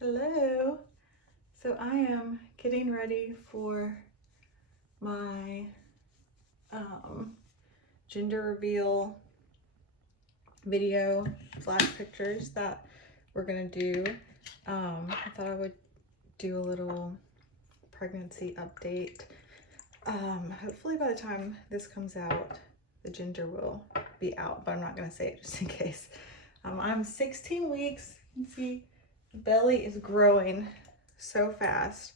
Hello. So I am getting ready for my gender reveal video / pictures that we're gonna do. I thought I would do a little pregnancy update. Hopefully by the time this comes out, the gender will be out, but I'm not gonna say it just in case. I'm 16 weeks. You can see the belly is growing so fast.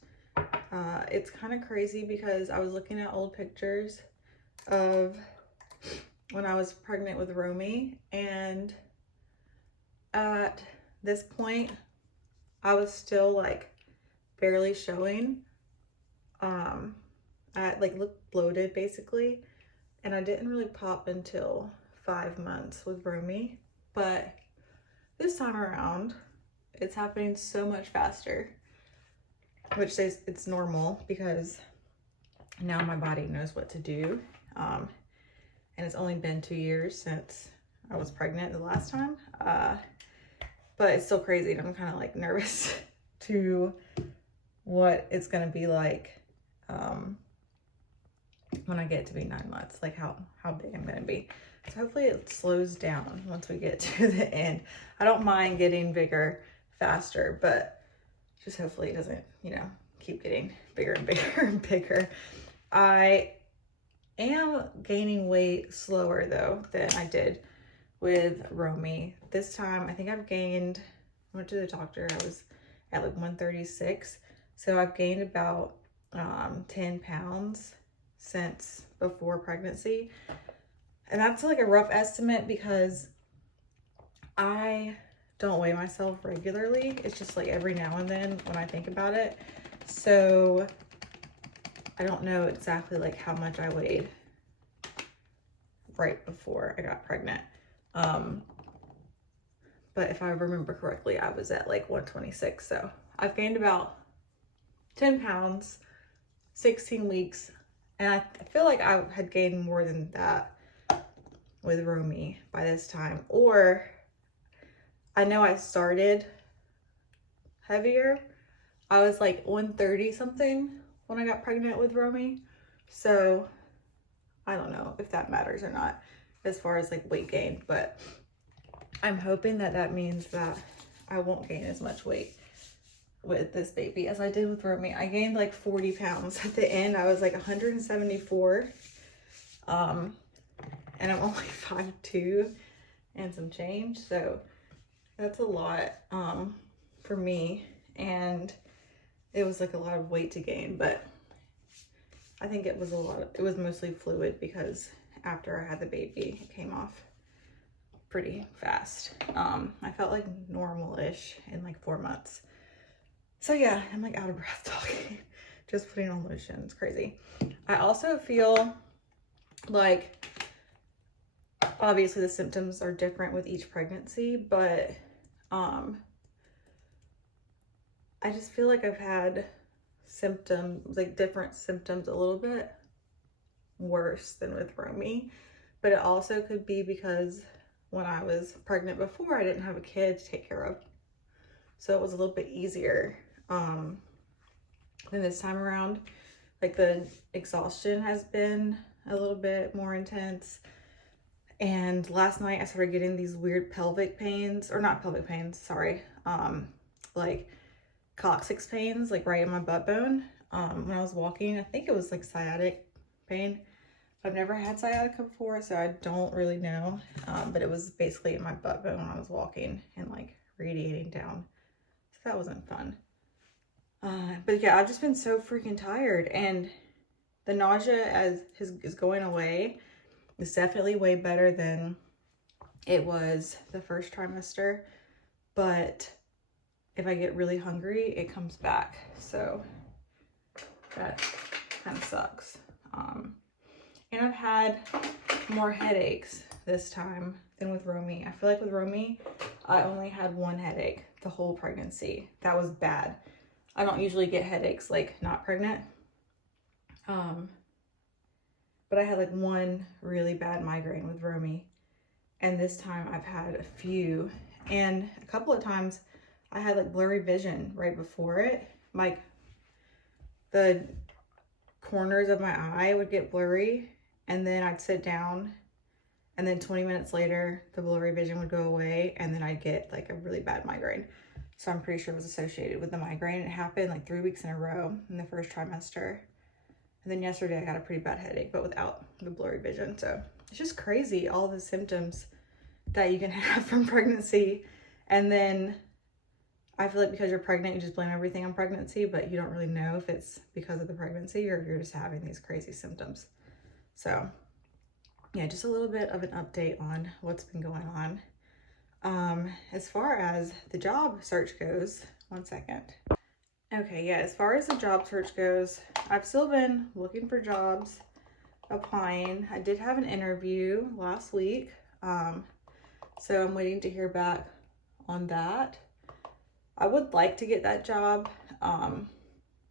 It's kind of crazy because I was looking at old pictures of when I was pregnant with Romy, and at this point I was still like barely showing. I like looked bloated basically, and I didn't really pop until 5 months with Romy, but this time around it's happening so much faster, which says it's normal because now my body knows what to do. And it's only been 2 years since I was pregnant the last time. But it's still crazy, and I'm kind of like nervous to what it's gonna be like when I get to be 9 months, like how big I'm gonna be. So hopefully it slows down once we get to the end. I don't mind getting bigger faster, but just hopefully it doesn't, keep getting bigger and bigger and bigger. I am gaining weight slower though than I did with Romy. This time I think I've gained, I went to the doctor, I was at like 136. So I've gained about 10 pounds since before pregnancy. And that's like a rough estimate because I don't weigh myself regularly. It's just like every now and then when I think about it. So I don't know exactly like how much I weighed right before I got pregnant. But if I remember correctly, I was at like 126. So I've gained about 10 pounds, 16 weeks. And I feel like I had gained more than that with Romy by this time. Or I know I started heavier. I was like 130 something when I got pregnant with Romy. So I don't know if that matters or not as far as like weight gain, but I'm hoping that that means that I won't gain as much weight with this baby as I did with Romy. I gained like 40 pounds at the end. I was like 174. And I'm only 5'2" and some change. So that's a lot for me. And it was like a lot of weight to gain, but I think it was it was mostly fluid because after I had the baby, it came off pretty fast. I felt like normal-ish in like 4 months. So yeah, I'm like out of breath talking, just putting on lotion. It's crazy. I also feel like obviously the symptoms are different with each pregnancy, but I just feel like I've had symptoms, like different symptoms a little bit worse than with Romy. But it also could be because when I was pregnant before, I didn't have a kid to take care of. So it was a little bit easier than this time around. Like the exhaustion has been a little bit more intense. And last night I started getting these weird pelvic pains, or not pelvic pains, sorry. Like coccyx pains, like right in my butt bone. When I was walking, I think it was like sciatic pain. I've never had sciatica before, so I don't really know. But it was basically in my butt bone when I was walking and like radiating down. So that wasn't fun. But yeah, I've just been so freaking tired, and the nausea is going away. It's definitely way better than it was the first trimester, but if I get really hungry, it comes back. So that kind of sucks. And I've had more headaches this time than with Romy. I feel like with Romy, I only had one headache the whole pregnancy. That was bad. I don't usually get headaches like not pregnant. But I had like one really bad migraine with Romy. And this time I've had a few. And a couple of times I had like blurry vision right before it. Like the corners of my eye would get blurry, and then I'd sit down, and then 20 minutes later, the blurry vision would go away, and then I'd get like a really bad migraine. So I'm pretty sure it was associated with the migraine. It happened like 3 weeks in a row in the first trimester. And then yesterday I got a pretty bad headache, but without the blurry vision. So it's just crazy, all the symptoms that you can have from pregnancy. And then I feel like because you're pregnant, you just blame everything on pregnancy, but you don't really know if it's because of the pregnancy or if you're just having these crazy symptoms. So yeah, just a little bit of an update on what's been going on. As far as the job search goes, one second. Okay, yeah, as far as the job search goes, I've still been looking for jobs, applying. I did have an interview last week, so I'm waiting to hear back on that. I would like to get that job.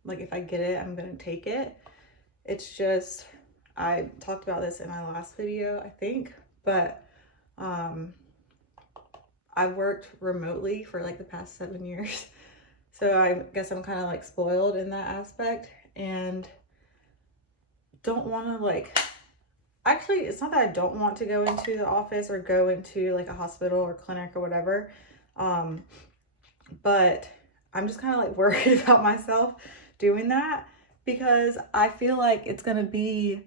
Like if I get it, I'm gonna take it. It's just, I talked about this in my last video, I think, but I've worked remotely for like the past 7 years. So I guess I'm kind of like spoiled in that aspect and don't want to like, actually, it's not that I don't want to go into the office or go into like a hospital or clinic or whatever. But I'm just kind of like worried about myself doing that because I feel like it's going to be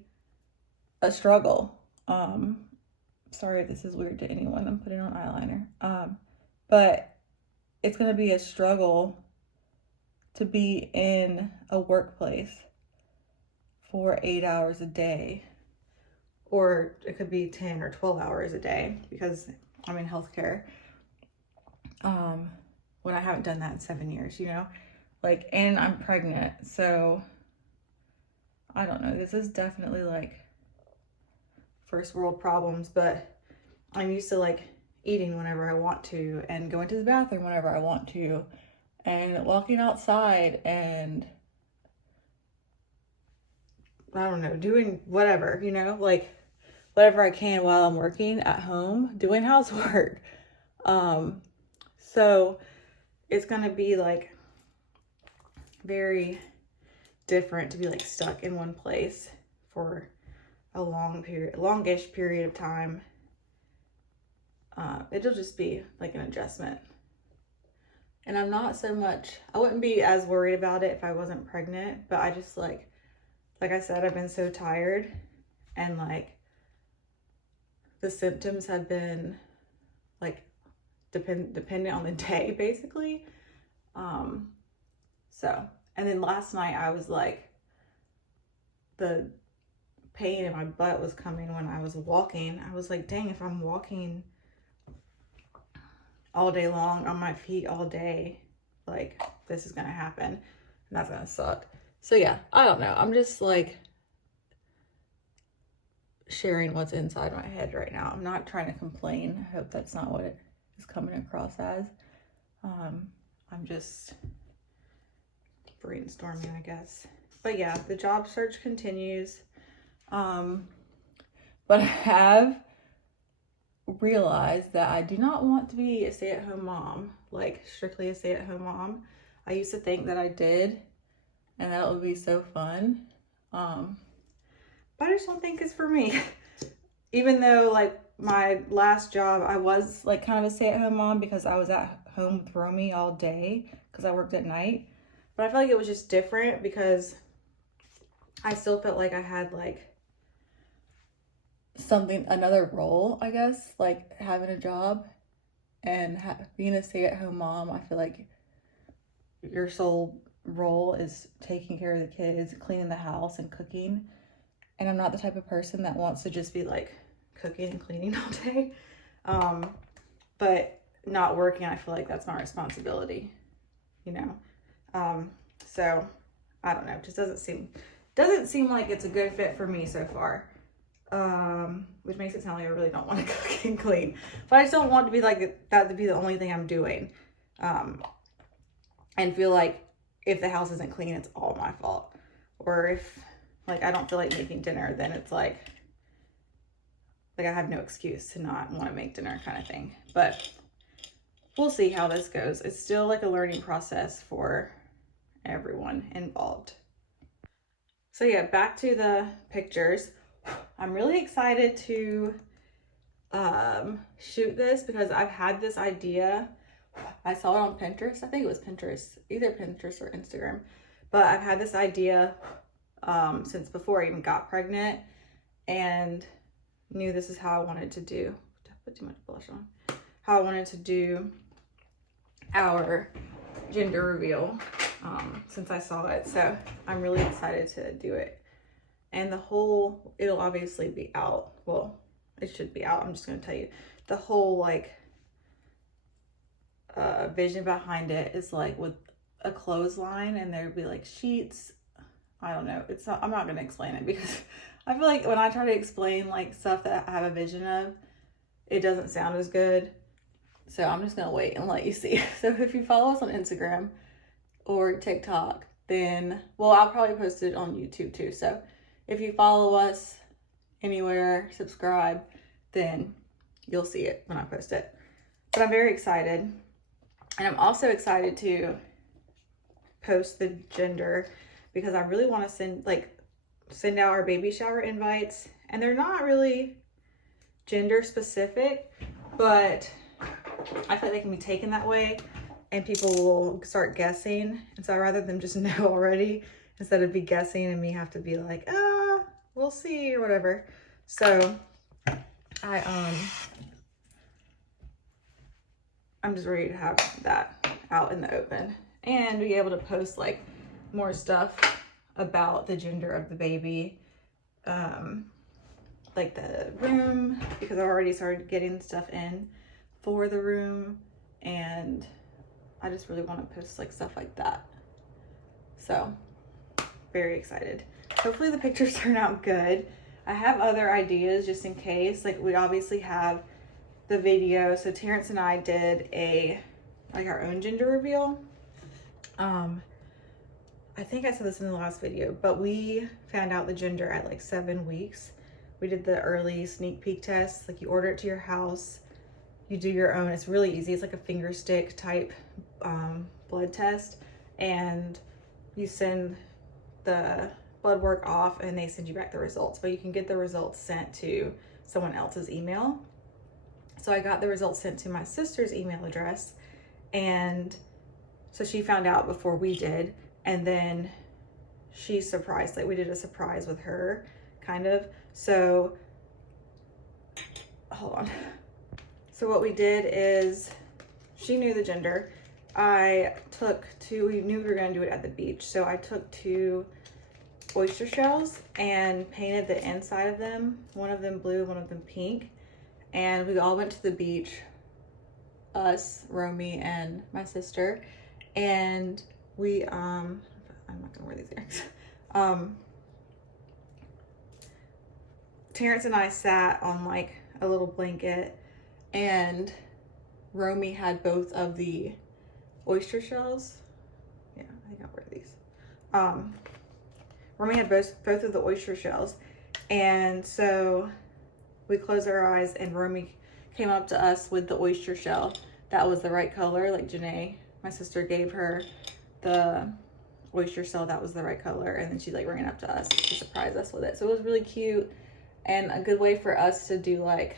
a struggle. Sorry if this is weird to anyone. I'm putting on eyeliner. But it's going to be a struggle to be in a workplace for 8 hours a day, or it could be 10 or 12 hours a day because I'm in healthcare. When I haven't done that in 7 years, you know, like, and I'm pregnant. So I don't know. This is definitely like first world problems, but I'm used to like eating whenever I want to and going to the bathroom whenever I want to and walking outside and I don't know, doing whatever, you know, like whatever I can while I'm working at home, doing housework. So it's going to be like very different to be like stuck in one place for a longish period of time. It'll just be like an adjustment. And I'm not so much, I wouldn't be as worried about it if I wasn't pregnant, but I just like I said, I've been so tired and like the symptoms have been like dependent on the day basically. So, and then last night I was like, the pain in my butt was coming when I was walking. I was like, dang, if I'm walking all day long on my feet all day, like this is gonna happen and that's gonna suck. So yeah, I don't know. I'm just like sharing what's inside my head right now. I'm not trying to complain. I hope that's not what it is coming across as. I'm just brainstorming, I guess. But yeah, the job search continues. But I have realized that I do not want to be a stay-at-home mom, like strictly a stay-at-home mom. I used to think that I did, and that would be so fun. But I just don't think it's for me. Even though like my last job, I was like kind of a stay-at-home mom because I was at home with Romy all day because I worked at night. But I feel like it was just different because I still felt like I had like another role, I guess, like having a job and being a stay-at-home mom. I feel like your sole role is taking care of the kids, cleaning the house and cooking. And I'm not the type of person that wants to just be like cooking and cleaning all day. But not working, I feel like that's my responsibility, you know? So I don't know, it just doesn't seem like it's a good fit for me so far. Which makes it sound like I really don't want to cook and clean, but I just don't want to be like that to be the only thing I'm doing. And feel like if the house isn't clean, it's all my fault. Or if like I don't feel like making dinner, then it's like I have no excuse to not want to make dinner kind of thing. But we'll see how this goes. It's still like a learning process for everyone involved. So yeah, back to the pictures. I'm really excited to shoot this because I've had this idea. I saw it on Pinterest. I think it was Pinterest, either Pinterest or Instagram. But I've had this idea since before I even got pregnant, and knew this is how I wanted to do. Did I put too much blush on? How I wanted to do our gender reveal since I saw it. So I'm really excited to do it. And the whole, it'll obviously be out. Well, it should be out. I'm just going to tell you the whole like vision behind it is like with a clothesline, and there'd be like sheets. I don't know. It's not, I'm not going to explain it because I feel like when I try to explain like stuff that I have a vision of, it doesn't sound as good. So I'm just going to wait and let you see. So if you follow us on Instagram or TikTok, then, well, I'll probably post it on YouTube too. So if you follow us anywhere, subscribe, then you'll see it when I post it. But I'm very excited. And I'm also excited to post the gender because I really want to send out our baby shower invites. And they're not really gender specific, but I feel like they can be taken that way and people will start guessing. And so I'd rather them just know already instead of be guessing and me have to be like, we'll see or whatever. So I'm just ready to have that out in the open and be able to post like more stuff about the gender of the baby, like the room, because I've already started getting stuff in for the room, and I just really want to post like stuff like that. So very excited. Hopefully the pictures turn out good. I have other ideas just in case. Like we obviously have the video. So Terrence and I did our own gender reveal. I think I said this in the last video, but we found out the gender at like 7 weeks. We did the early sneak peek test. Like you order it to your house, you do your own. It's really easy. It's like a finger stick type blood test, and you send the blood work off and they send you back the results, but you can get the results sent to someone else's email. So I got the results sent to my sister's email address, and so she found out before we did, and then she's surprised. Like we did a surprise with her, kind of. So hold on. So what we did is she knew the gender. We knew we were gonna do it at the beach. So I took 2 oyster shells and painted the inside of them. One of them blue, one of them pink. And we all went to the beach, us, Romy, and my sister. And we, I'm not gonna wear these earrings. Terrence and I sat on like a little blanket, and Romy had both of the oyster shells. Yeah, I think I'll wear these. Romy had both of the oyster shells, and so we closed our eyes and Romy came up to us with the oyster shell that was the right color. Like Janae, my sister, gave her the oyster shell that was the right color, and then she like ran up to us to surprise us with it. So it was really cute and a good way for us to do like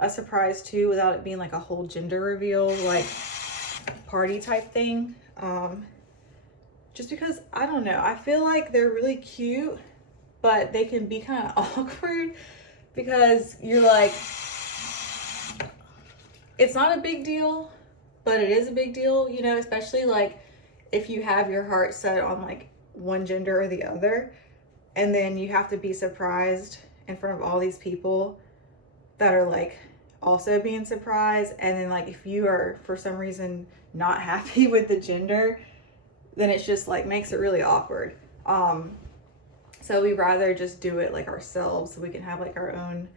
a surprise too, without it being like a whole gender reveal, like party type thing. Just because, I don't know, I feel like they're really cute, but they can be kind of awkward because you're like, it's not a big deal, but it is a big deal, you know, especially like if you have your heart set on like one gender or the other, and then you have to be surprised in front of all these people that are like also being surprised. And then like if you are for some reason not happy with the gender, then it's just like makes it really awkward. So we rather just do it like ourselves, so we can have like our own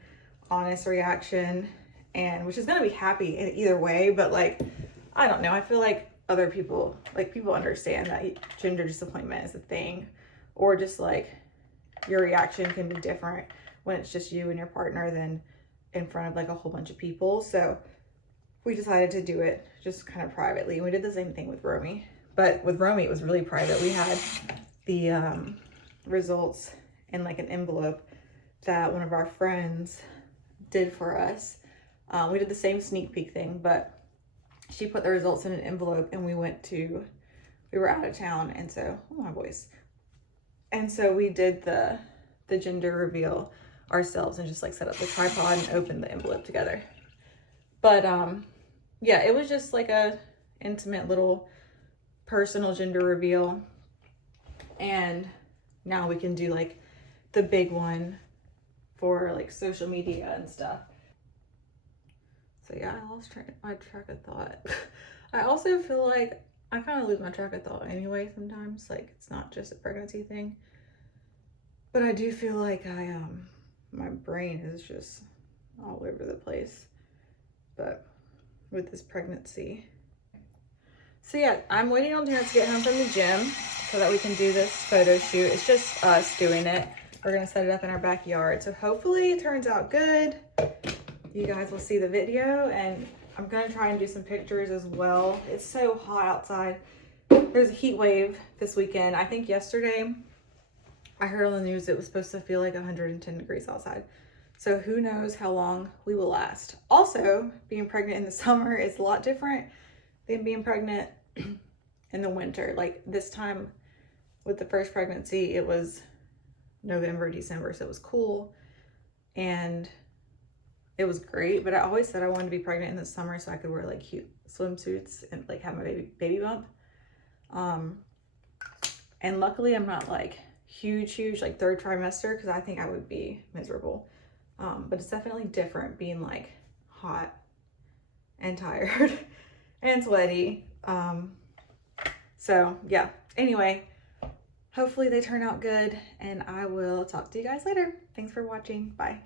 honest reaction, and which is gonna be happy in either way. But like, I don't know, I feel like other people, like people understand that gender disappointment is a thing, or just like your reaction can be different when it's just you and your partner than in front of like a whole bunch of people. So we decided to do it just kind of privately. And we did the same thing with Romy. But with Romy, it was really private. We had the results in like an envelope that one of our friends did for us. We did the same sneak peek thing, but she put the results in an envelope, and we were out of town, and so, oh my voice. And so we did the gender reveal ourselves and just like set up the tripod and opened the envelope together. But yeah, it was just like a intimate little personal gender reveal. And now we can do like the big one for like social media and stuff. So yeah, I lost my track of thought. I also feel like I kind of lose my track of thought anyway sometimes. Like, it's not just a pregnancy thing. But I do feel like my brain is just all over the place. But with this pregnancy. So yeah, I'm waiting on Terrence to get home from the gym so that we can do this photo shoot. It's just us doing it. We're gonna set it up in our backyard. So hopefully it turns out good. You guys will see the video, and I'm gonna try and do some pictures as well. It's so hot outside. There's a heat wave this weekend. I think yesterday I heard on the news it was supposed to feel like 110 degrees outside. So who knows how long we will last. Also, being pregnant in the summer is a lot different than being pregnant in the winter. Like this time with the first pregnancy, it was November, December, so it was cool and it was great. But I always said I wanted to be pregnant in the summer so I could wear like cute swimsuits and like have my baby bump. And luckily I'm not like huge like third trimester, because I think I would be miserable. But it's definitely different being like hot and tired and sweaty. So yeah, anyway, hopefully they turn out good, and I will talk to you guys later. Thanks for watching. Bye.